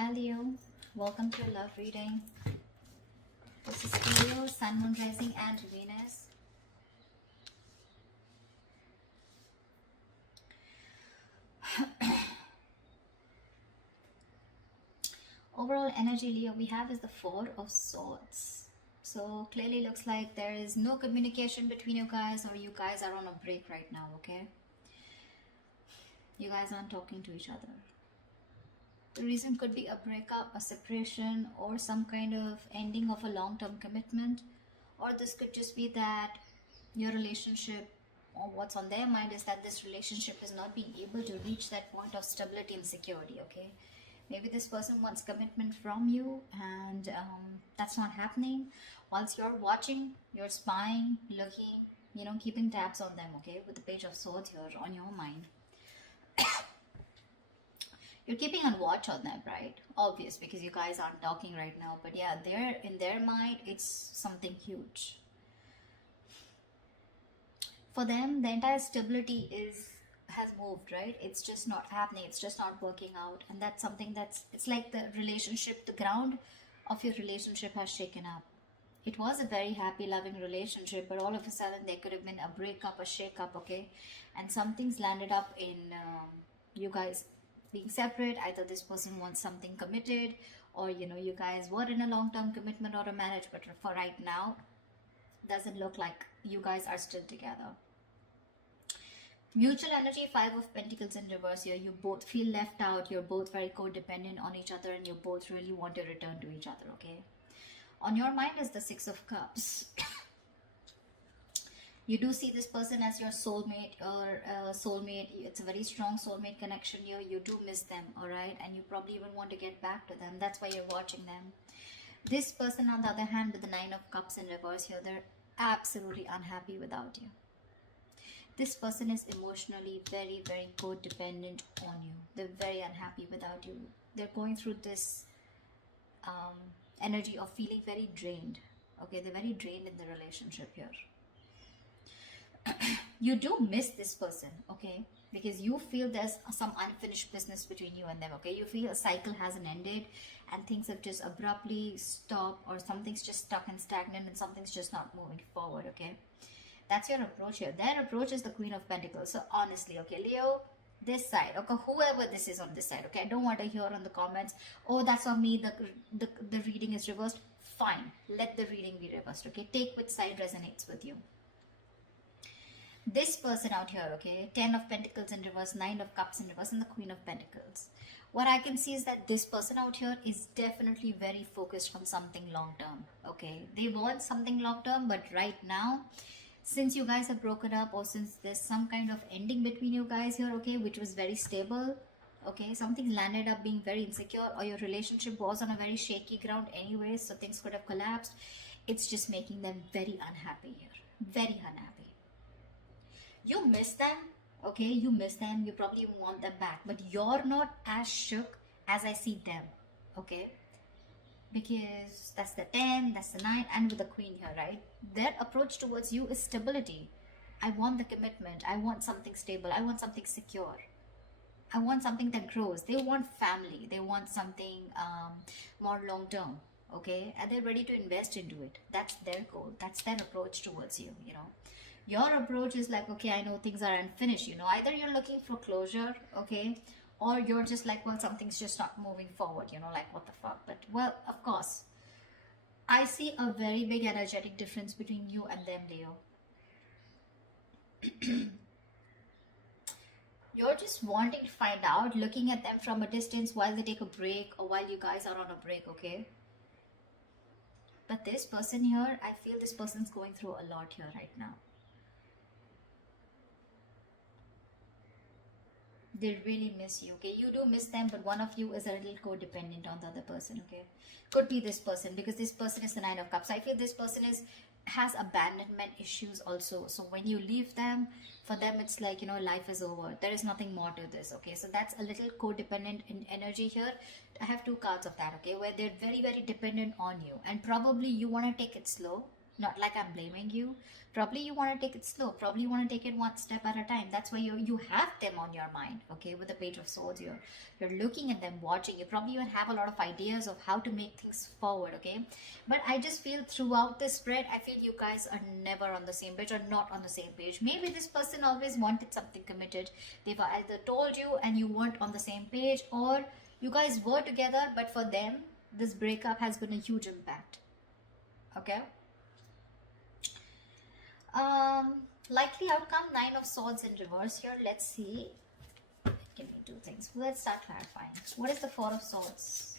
Hi Leo, welcome to your love reading. This is Leo, Sun, Moon, Rising, and Venus. Overall energy, Leo, we have is the Four of Swords. So clearly looks like there is no communication between you guys, or you guys are on a break right now, okay? You guys aren't talking to each other. The reason could be a breakup, a separation, or some kind of ending of a long-term commitment. Or this could just be that your relationship, or what's on their mind is that this relationship is not being able to reach that point of stability and security, okay? Maybe this person wants commitment from you, and that's not happening. Whilst you're watching, you're spying, looking, keeping tabs on them, okay? With the Page of Swords here on your mind. You're keeping a watch on them, right? Obvious, because you guys aren't talking right now. But yeah, they're in their mind, it's something huge. For them, the entire stability has moved, right? It's just not happening. It's just not working out, and that's something it's like the relationship, the ground of your relationship has shaken up. It was a very happy, loving relationship, but all of a sudden there could have been a breakup, a shake-up, okay? And something's landed up in you guys being separate. Either this person wants something committed, or you guys were in a long-term commitment or a marriage, but for right now, doesn't look like you guys are still together. Mutual energy, Five of Pentacles in reverse here. You both feel left out. You're both very codependent on each other, and you both really want to return to each other, okay? On your mind is the Six of Cups. You do see this person as your soulmate, or soulmate. It's a very strong soulmate connection here. You do miss them, all right? And you probably even want to get back to them. That's why you're watching them. This person, on the other hand, with the Nine of Cups in reverse here, they're absolutely unhappy without you. This person is emotionally very, very codependent on you. They're very unhappy without you. They're going through this energy of feeling very drained. Okay, they're very drained in the relationship here. You do miss this person, okay? Because you feel there's some unfinished business between you and them, okay? You feel a cycle hasn't ended and things have just abruptly stopped, or something's just stuck and stagnant and something's just not moving forward, okay? That's your approach here. Their approach is the Queen of Pentacles. So honestly, okay, Leo, this side, okay, whoever this is on this side, okay, I don't want to hear on the comments, oh, that's on me, the reading is reversed. Fine, let the reading be reversed, okay? Take which side resonates with you. This person out here, okay, 10 of Pentacles in reverse, 9 of Cups in reverse, and the Queen of Pentacles. What I can see is that this person out here is definitely very focused on something long term, okay? They want something long term, but right now, since you guys have broken up, or since there's some kind of ending between you guys here, okay, which was very stable, okay, something landed up being very insecure, or your relationship was on a very shaky ground anyway, so things could have collapsed. It's just making them very unhappy here, very unhappy. You miss them, okay, you miss them, you probably want them back, but you're not as shook as I see them, okay? Because that's the 10, that's the 9, and with the Queen here, right? Their approach towards you is stability. I want the commitment. I want something stable. I want something secure. I want something that grows. They want family. They want something more long term, okay? And they're ready to invest into it. That's their goal. That's their approach towards you, Your approach is like, okay, I know things are unfinished, Either you're looking for closure, okay? Or you're just like, well, something's just not moving forward, like, what the fuck? But, well, of course, I see a very big energetic difference between you and them, Leo. You're just wanting to find out, looking at them from a distance while they take a break, or while you guys are on a break, okay? But this person here, I feel this person's going through a lot here right now. They really miss you, okay? You do miss them, but one of you is a little codependent on the other person, okay? Could be this person, because this person is the Nine of Cups. I feel this person has abandonment issues also. So when you leave them, for them it's like, life is over. There is nothing more to this, okay? So that's a little codependent in energy here. I have two cards of that, okay? Where they're very, very dependent on you, and probably you want to take it slow. Not like I'm blaming you. Probably you want to take it slow. Probably you want to take it one step at a time. That's why you have them on your mind. Okay, with the Page of Swords, you're looking at them, watching. You probably even have a lot of ideas of how to make things forward. Okay, but I just feel throughout this spread, I feel you guys are never on the same page or not on the same page. Maybe this person always wanted something committed. They've either told you and you weren't on the same page, or you guys were together, but for them, this breakup has been a huge impact. Okay. Likely outcome, Nine of Swords in reverse here. Let's see. Can we do things? Let's start clarifying. What is the Four of Swords?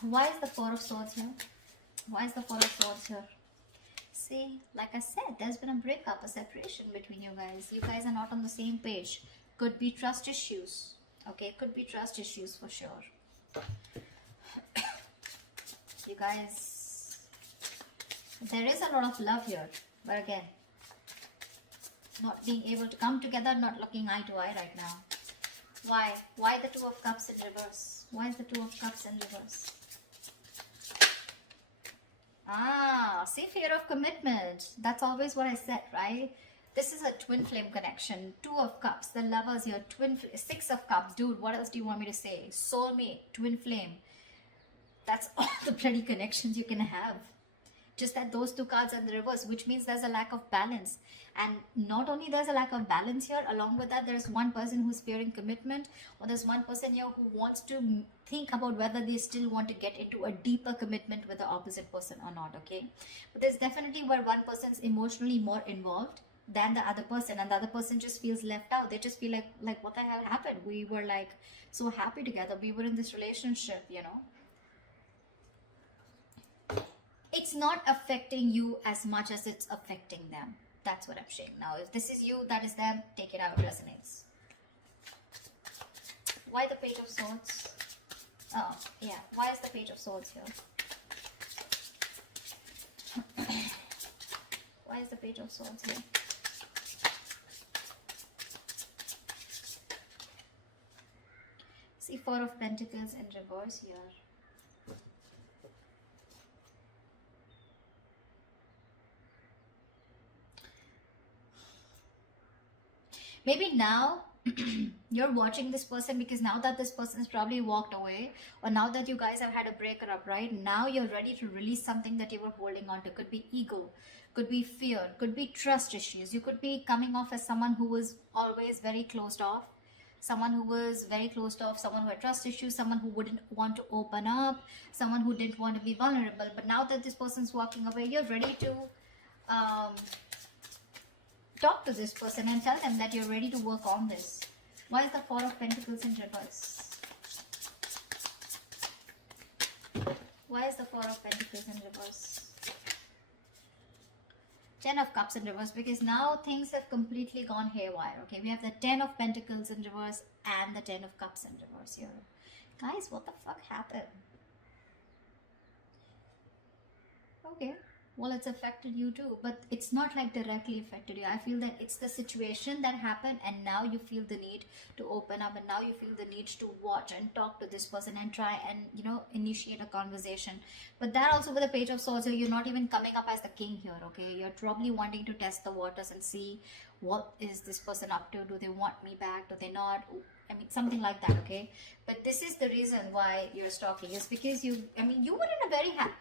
Why is the Four of Swords here? Why is the Four of Swords here? See, like I said, there's been a breakup, a separation between you guys. You guys are not on the same page. Could be trust issues. Okay, could be trust issues for sure. You guys, there is a lot of love here, but again, not being able to come together, not looking eye to eye right now. Why? Why the Two of Cups in reverse? Why is the Two of Cups in reverse? See, fear of commitment. That's always what I said, right? This is a twin flame connection. Two of Cups, the lovers here. Six of Cups. Dude, what else do you want me to say? Soulmate, twin flame. That's all the bloody connections you can have. Just that those two cards are in the reverse, which means there's a lack of balance. And not only there's a lack of balance here, along with that, there's one person who's fearing commitment, or there's one person here who wants to think about whether they still want to get into a deeper commitment with the opposite person or not, okay? But there's definitely where one person's emotionally more involved than the other person, and the other person just feels left out. They just feel like what the hell happened? We were like so happy together. We were in this relationship, you know? It's not affecting you as much as it's affecting them. That's what I'm saying. Now, if this is you, that is them, take it how it resonates. Why the Page of Swords? Oh, yeah. Why is the Page of Swords here? Why is the Page of Swords here? See, Four of Pentacles in reverse here. Maybe now you're watching this person because now that this person's probably walked away, or now that you guys have had a breakup, right? Now you're ready to release something that you were holding on to. Could be ego, could be fear, could be trust issues. You could be coming off as someone who was always very closed off, someone who was very closed off, someone who had trust issues, someone who wouldn't want to open up, someone who didn't want to be vulnerable. But now that this person's walking away, you're ready to talk to this person and tell them that you're ready to work on this. Why is the Four of Pentacles in reverse? Why is the Four of Pentacles in reverse? Ten of Cups in reverse, because now things have completely gone haywire. Okay, we have the Ten of Pentacles in reverse and the Ten of Cups in reverse here. Guys, what the fuck happened? Okay. Well, it's affected you too, but it's not like directly affected you. I feel that it's the situation that happened, and now you feel the need to open up, and now you feel the need to watch and talk to this person and try and, you know, initiate a conversation. But that also with the Page of Swords, you're not even coming up as the king here, okay? You're probably wanting to test the waters and see what is this person up to. Do they want me back? Do they not? I mean, something like that, okay? But this is the reason why you're stalking, is because you were in a very happy.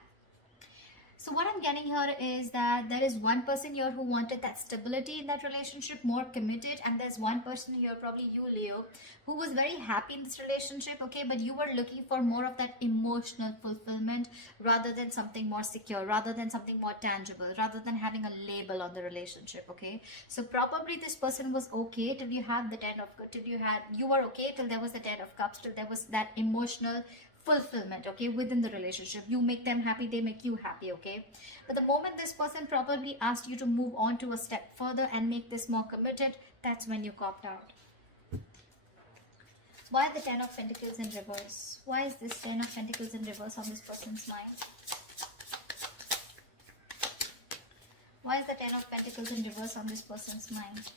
So what I'm getting here is that there is one person here who wanted that stability in that relationship, more committed, and there's one person here, probably you, Leo, who was very happy in this relationship, okay, but you were looking for more of that emotional fulfillment rather than something more secure, rather than something more tangible, rather than having a label on the relationship, okay? So probably this person was okay till you had the you were okay till there was the Ten of Cups, till there was that emotional fulfillment, okay, within the relationship. You make them happy, they make you happy, okay? But the moment this person probably asked you to move on to a step further and make this more committed, that's when you copped out. Why the Ten of Pentacles in reverse? Why is this Ten of Pentacles in reverse on this person's mind? Why is the Ten of Pentacles in reverse on this person's mind?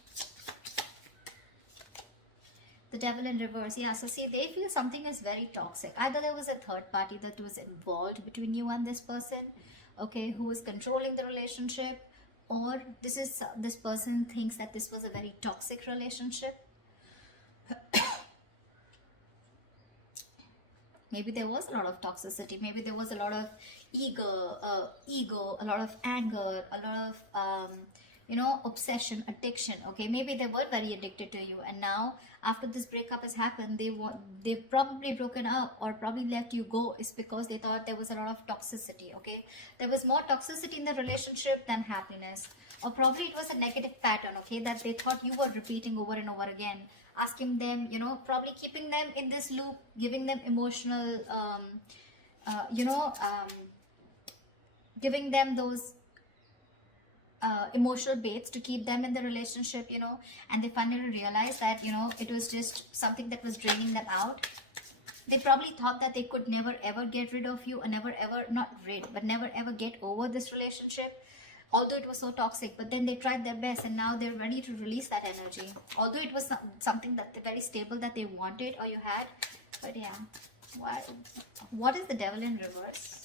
The Devil in reverse. Yeah, so see, they feel something is very toxic. Either there was a third party that was involved between you and this person, okay, who is controlling the relationship, or this person thinks that this was a very toxic relationship. Maybe there was a lot of toxicity, maybe there was a lot of ego, a lot of anger, a lot of obsession, addiction. Okay, maybe they were very addicted to you, and now after this breakup has happened, they've probably broken up or probably let you go is because they thought there was a lot of toxicity. Okay, there was more toxicity in the relationship than happiness, or probably it was a negative pattern, okay, that they thought you were repeating over and over again, asking them, probably keeping them in this loop, giving them emotional you know giving them those emotional baits to keep them in the relationship, and they finally realized that, it was just something that was draining them out. They probably thought that they could never ever get rid of you, or never ever, not rid, but never ever get over this relationship, although it was so toxic. But then they tried their best, and now they're ready to release that energy, although it was something that very stable that they wanted or you had. But yeah, what is the devil in reverse?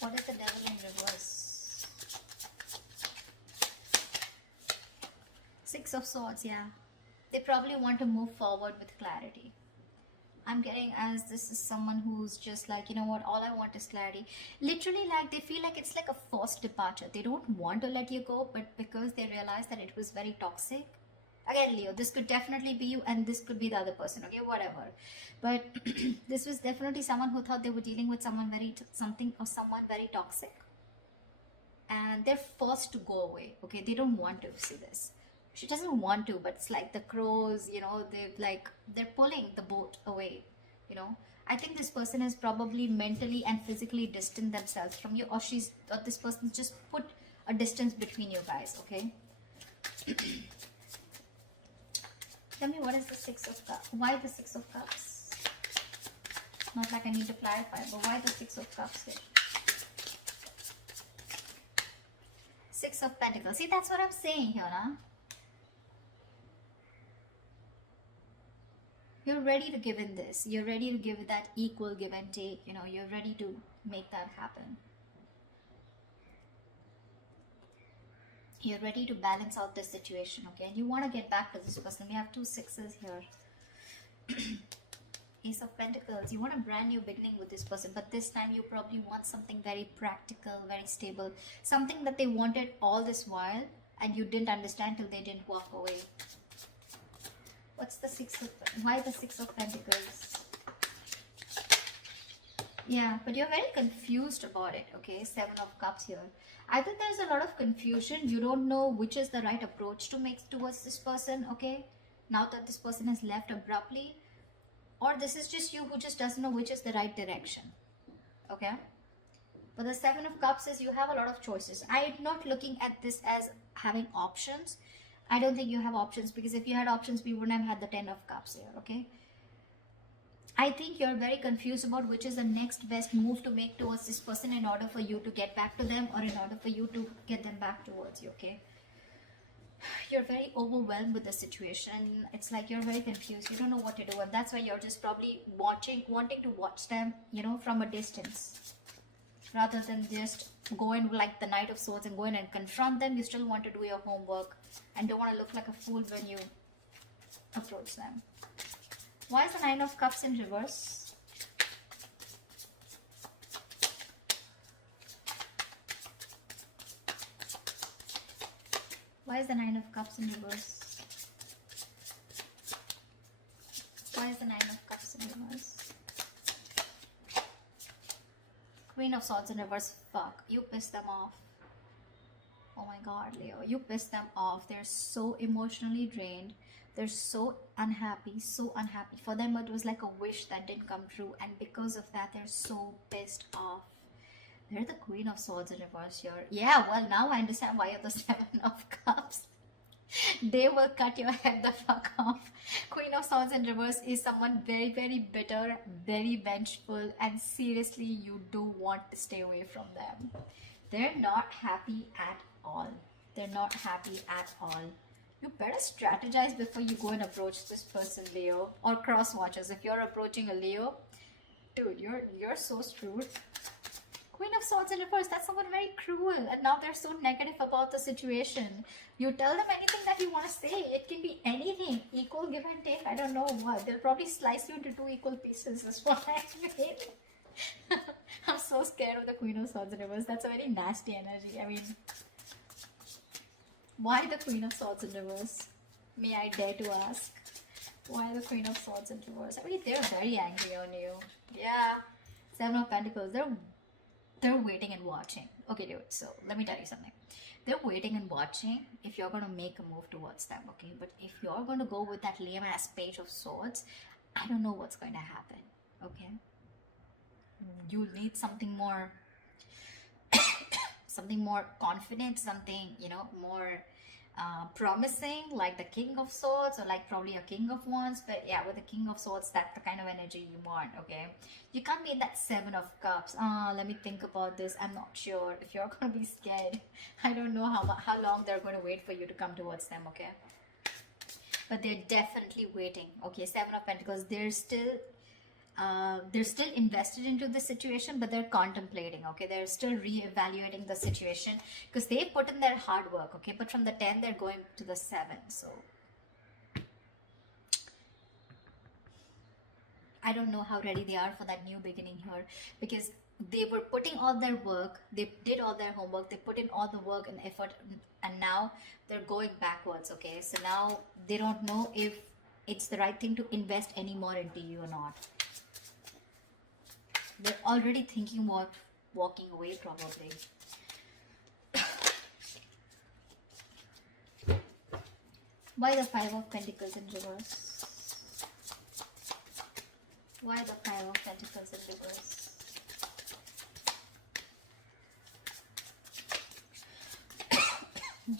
What is the devil in reverse? Six of Swords, yeah. They probably want to move forward with clarity. I'm getting as this is someone who's just like, you know what, all I want is clarity. Literally, like, they feel like it's like a forced departure. They don't want to let you go, but because they realize that it was very toxic. Again, Leo, this could definitely be you, and this could be the other person, okay, whatever. But this was definitely someone who thought they were dealing with someone someone very toxic, and they're forced to go away. Okay, they don't want to see this. She doesn't want to, but it's like the crows, they're pulling the boat away. I think this person has probably mentally and physically distanced themselves from you, or this person's just put a distance between you guys. Okay. Tell me, what is the Six of Cups? Why the Six of Cups? Not like I need to clarify, but why the Six of Cups here? Six of Pentacles. See, that's what I'm saying here, huh? You're ready to give in this. You're ready to give that equal give and take. You're ready to make that happen. You're ready to balance out this situation, okay? And you want to get back to this person. We have two sixes here. Ace of Pentacles. You want a brand new beginning with this person, but this time you probably want something very practical, very stable. Something that they wanted all this while, and you didn't understand till they didn't walk away. What's the why the Six of Pentacles? Yeah, but you're very confused about it, okay? Seven of Cups here. I think there's a lot of confusion. You don't know which is the right approach to make towards this person, okay? Now that this person has left abruptly. Or this is just you who just doesn't know which is the right direction, okay? But the Seven of Cups is you have a lot of choices. I'm not looking at this as having options. I don't think you have options, because if you had options, we wouldn't have had the Ten of Cups here, okay? I think you're very confused about which is the next best move to make towards this person in order for you to get back to them, or in order for you to get them back towards you, okay? You're very overwhelmed with the situation, and it's like you're very confused. You don't know what to do, and that's why you're just probably wanting to watch them, from a distance. Rather than just go in like the Knight of Swords and go in and confront them, you still want to do your homework and don't want to look like a fool when you approach them. Why is the Nine of Cups in reverse? Why is the Nine of Cups in reverse? Why is the Nine of Cups in reverse? Queen of Swords in reverse. Fuck, you pissed them off. Oh my god, Leo, you pissed them off. They're so emotionally drained. They're so unhappy, so unhappy. For them, it was like a wish that didn't come true, and because of that, they're so pissed off. They're the Queen of Swords in reverse here. Yeah, well, now I understand why you're the Seven of Cups. They will cut your head the fuck off. Queen of Swords in reverse is someone very, very bitter, very vengeful, and seriously, you do want to stay away from them. They're not happy at all. They're not happy at all. You better strategize before you go and approach this person, Leo, or cross watchers. If you're approaching a Leo, Dude, you're so screwed. Queen of Swords in reverse, that's someone very cruel, and now they're so negative about the situation. You tell them anything that you want to say, it can be anything, equal give and take, I don't know what. They'll probably slice you into two equal pieces, is what I mean. I'm so scared of the Queen of Swords in reverse. That's a very nasty energy. I mean, why the Queen of Swords in reverse? May I dare to ask? Why the Queen of Swords in reverse? I mean, they're very angry on you. Yeah. Seven of Pentacles. They're waiting and watching. Okay, dude. So let me tell you something. They're waiting and watching if you're gonna make a move towards them. Okay, but if you're gonna go with that lame ass Page of Swords, I don't know what's going to happen. Okay. You need something more, something more confident, something, you know, more promising, like the King of Swords, or like probably a King of Wands. But yeah, with the King of Swords, that's the kind of energy you want. Okay, you can't be in that Seven of Cups. Let me think about this. I'm not sure if you're gonna be scared. I don't know how long they're going to wait for you to come towards them. Okay, but they're definitely waiting. Okay, Seven of Pentacles, they're still invested into the situation, but they're contemplating. Okay, they're still re-evaluating the situation because they put in their hard work. Okay, but from the 10 they're going to the 7. So I don't know how ready they are for that new beginning here, because they were putting all their work, they did all their homework, they put in all the work and effort, and now they're going backwards. Okay, so now they don't know if it's the right thing to invest any more into you or not. They're already thinking about walking away, probably. Why the Five of Pentacles in reverse? Why the Five of Pentacles in reverse?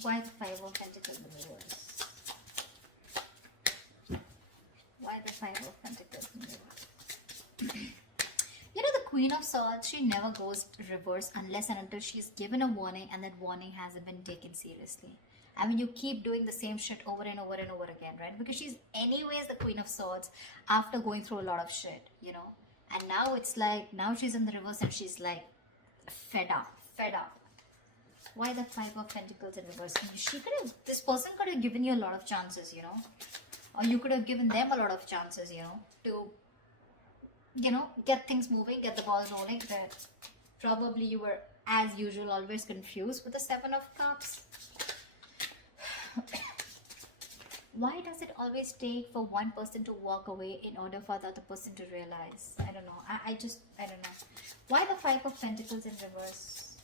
Why the Five of Pentacles in reverse? Why the Five of Pentacles in reverse? You know, the Queen of Swords, she never goes reverse unless and until she's given a warning and that warning hasn't been taken seriously. I mean, you keep doing the same shit over and over and over again, right? Because she's anyways the Queen of Swords after going through a lot of shit, you know? And now it's like, now she's in the reverse and she's like fed up. Why the Five of Pentacles in reverse? This person could have given you a lot of chances, you know? Or you could have given them a lot of chances, you know, to, you know, get things moving, get the ball rolling. But probably you were, as usual, always confused with the Seven of Cups. Why does it always take for one person to walk away in order for the other person to realize? I don't know. I don't know. Why the Five of Pentacles in reverse?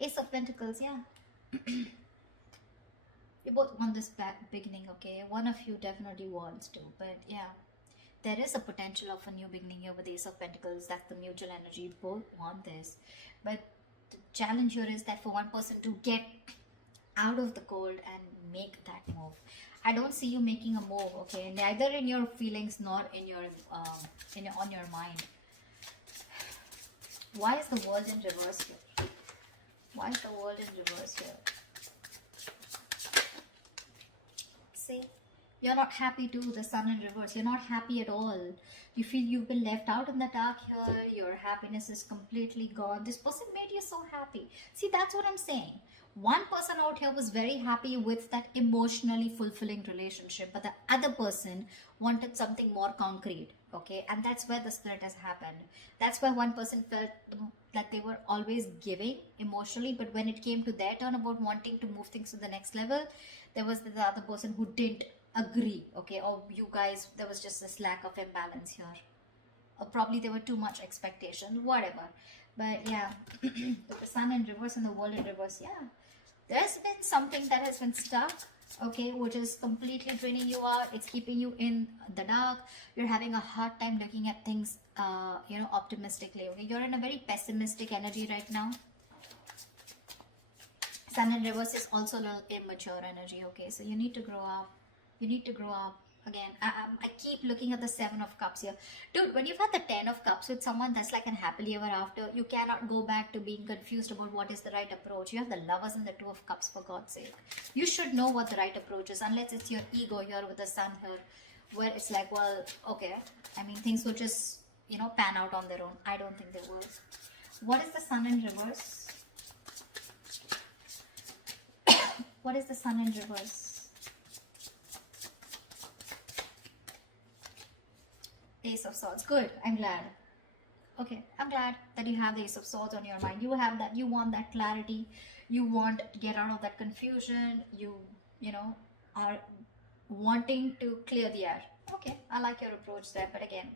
Ace of Pentacles, yeah. You both want this beginning, okay? One of you definitely wants to, but yeah. There is a potential of a new beginning here with the Ace of Pentacles. That's the mutual energy. You both want this. But the challenge here is that for one person to get out of the cold and make that move. I don't see you making a move, okay? Neither in your feelings nor in your on your mind. Why is the World in reverse here? Why is the World in reverse here? See? You're not happy too, the Sun in reverse. You're not happy at all. You feel you've been left out in the dark here. Your happiness is completely gone. This person made you so happy. See, that's what I'm saying. One person out here was very happy with that emotionally fulfilling relationship, but the other person wanted something more concrete, okay? And that's where the split has happened. That's why one person felt that they were always giving emotionally, but when it came to their turn about wanting to move things to the next level, there was the other person who didn't agree, okay? Or you guys, there was just this lack of imbalance here. Or probably there were too much expectation, whatever. But yeah, with the Sun in reverse and the World in reverse, yeah. There's been something that has been stuck, okay, which is completely draining you out. It's keeping you in the dark. You're having a hard time looking at things, you know, optimistically, okay? You're in a very pessimistic energy right now. Sun in reverse is also a little immature energy, okay? So you need to grow up. You need to grow up. Again, I keep looking at the Seven of Cups here. Dude, when you've had the 10 of Cups with someone that's like an happily ever after, you cannot go back to being confused about what is the right approach. You have the Lovers and the Two of Cups, for God's sake. You should know what the right approach is, unless it's your ego here with the Sun here. where it's like, well, okay, I mean, things will just, pan out on their own. I don't think they will. What is the sun in reverse? What is the sun in reverse? Ace of Swords. Good. I'm glad. Okay, I'm glad that you have the Ace of Swords on your mind. You have that. You want that clarity. You want to get out of that confusion. You know, are wanting to clear the air. Okay, I like your approach there. But again,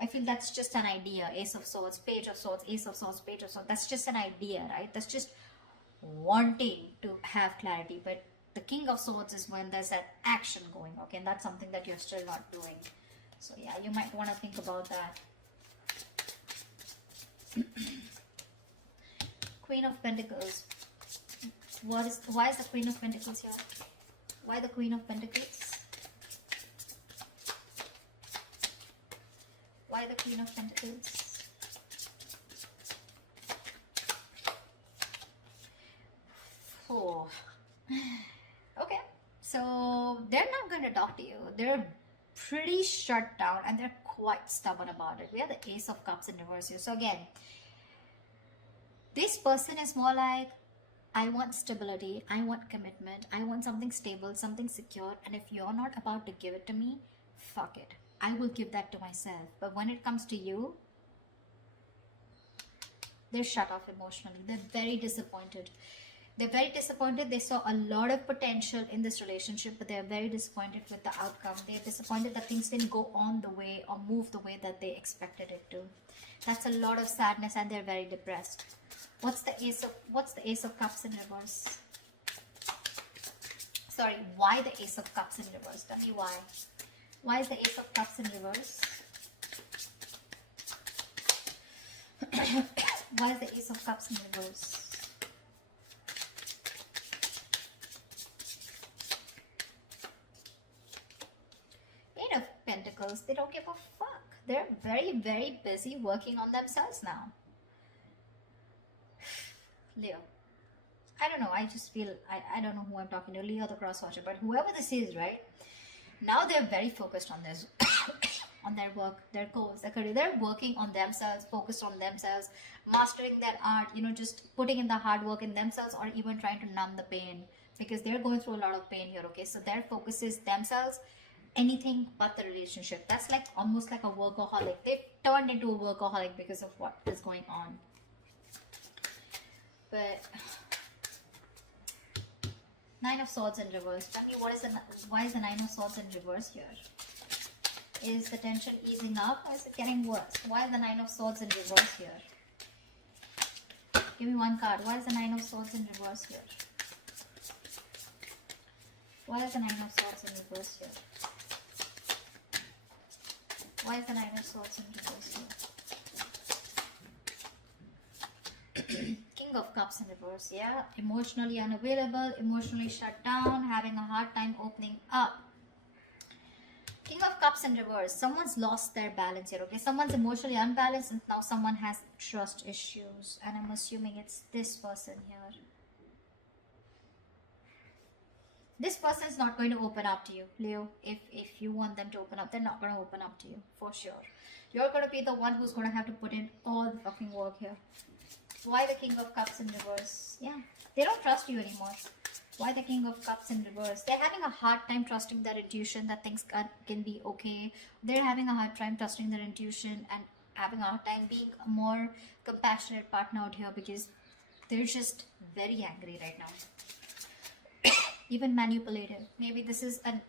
I feel that's just an idea. Ace of Swords, Page of Swords, Ace of Swords, Page of Swords. That's just an idea, right? That's just wanting to have clarity. But the King of Swords is when there's that action going. Okay, and that's something that you're still not doing. So yeah, you might want to think about that. Queen of Pentacles. Why is the Queen of Pentacles here? Why the Queen of Pentacles? Why the Queen of Pentacles? Oh. Okay, so they're not going to talk to you. They're pretty shut down and they're quite stubborn about it. We have the Ace of Cups in reverse here. So again, this person is more like, I want stability, I want commitment, I want something stable, something secure, and if you're not about to give it to me, fuck it. I will give that to myself. But when it comes to you, they're shut off emotionally. They're very disappointed. They're very disappointed. They saw a lot of potential in this relationship, but they're very disappointed with the outcome. They're disappointed that things didn't go on the way or move the way that they expected it to. That's a lot of sadness and they're very depressed. What's the Ace of Cups in reverse? Sorry, why the Ace of Cups in reverse? Tell me why. Why is the Ace of Cups in reverse? Why is the Ace of Cups in reverse? Eight of Pentacles, they don't give a fuck. They're very, very busy working on themselves now. Leo. I don't know, I just feel, I don't know who I'm talking to, Leo the cross watcher, but whoever this is, right? Now they're very focused on this, on their work, their goals, their career. They're working on themselves, focused on themselves, mastering their art, just putting in the hard work in themselves or even trying to numb the pain because they're going through a lot of pain here, okay? So their focus is themselves, anything but the relationship. That's like almost like a workaholic. They've turned into a workaholic because of what is going on. But Nine of Swords in reverse. Tell me why is the Nine of Swords in reverse here? Is the tension easing up or is it getting worse? Why is the Nine of Swords in reverse here? Give me one card. Why is the Nine of Swords in reverse here? Why is the Nine of Swords in reverse here? Why is the Nine of Swords in reverse here? King of Cups in reverse, yeah. Emotionally unavailable, emotionally shut down, having a hard time opening up. King of Cups in reverse. Someone's lost their balance here, okay? Someone's emotionally unbalanced and now someone has trust issues. And I'm assuming it's this person here. This person is not going to open up to you, Leo. If you want them to open up, they're not going to open up to you, for sure. You're going to be the one who's going to have to put in all the fucking work here. Why the King of Cups in reverse? Yeah, they don't trust you anymore. Why the King of Cups in reverse? They're having a hard time trusting their intuition that things can be okay. They're having a hard time trusting their intuition and having a hard time being a more compassionate partner out here because they're just very angry right now. Even manipulative. Maybe this is an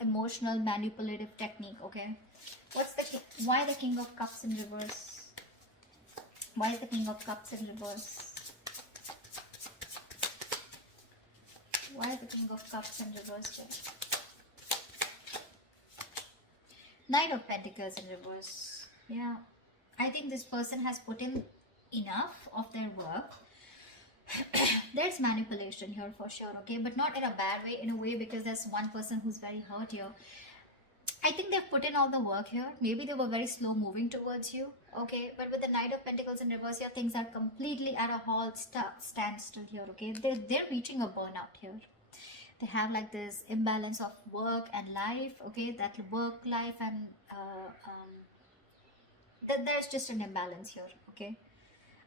emotional manipulative technique, okay? Why the King of Cups in reverse? Why is the King of Cups in reverse? Why is the King of Cups in reverse here? Knight of Pentacles in reverse. Yeah. I think this person has put in enough of their work. There's manipulation here for sure, okay? But not in a bad way, in a way because there's one person who's very hurt here. I think they've put in all the work here. Maybe they were very slow moving towards you, okay? But with the Knight of Pentacles in reverse here, things are completely at a halt, standstill here, okay? They're reaching a burnout here. They have like this imbalance of work and life. Okay, that work life and there's just an imbalance here. Okay,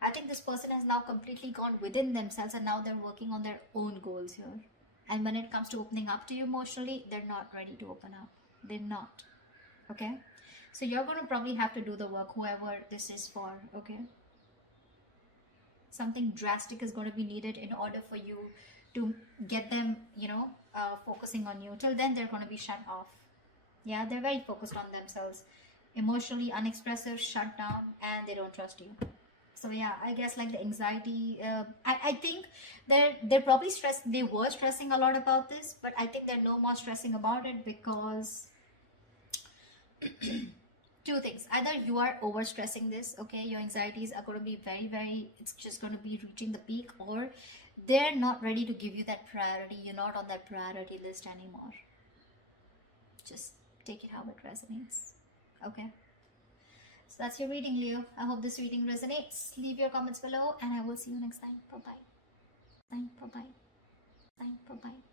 I think this person has now completely gone within themselves and now they're working on their own goals here. And when it comes to opening up to you emotionally, they're not ready to open up. They're not. Okay? So you're going to probably have to do the work, whoever this is for. Okay? Something drastic is going to be needed in order for you to get them, focusing on you. Till then, they're going to be shut off. Yeah, they're very focused on themselves, emotionally unexpressive, shut down, and they don't trust you. So yeah, I guess like the anxiety, I think they're probably stressed. They were stressing a lot about this, but I think they're no more stressing about it because two things: either you are over stressing this, okay, your anxieties are going to be very, it's just going to be reaching the peak, or they're not ready to give you that priority. You're not on that priority list anymore. Just take it how it resonates. Okay, so that's your reading, Leo. I hope this reading resonates. Leave your comments below and I will see you next time. Bye bye. Bye bye. Bye bye.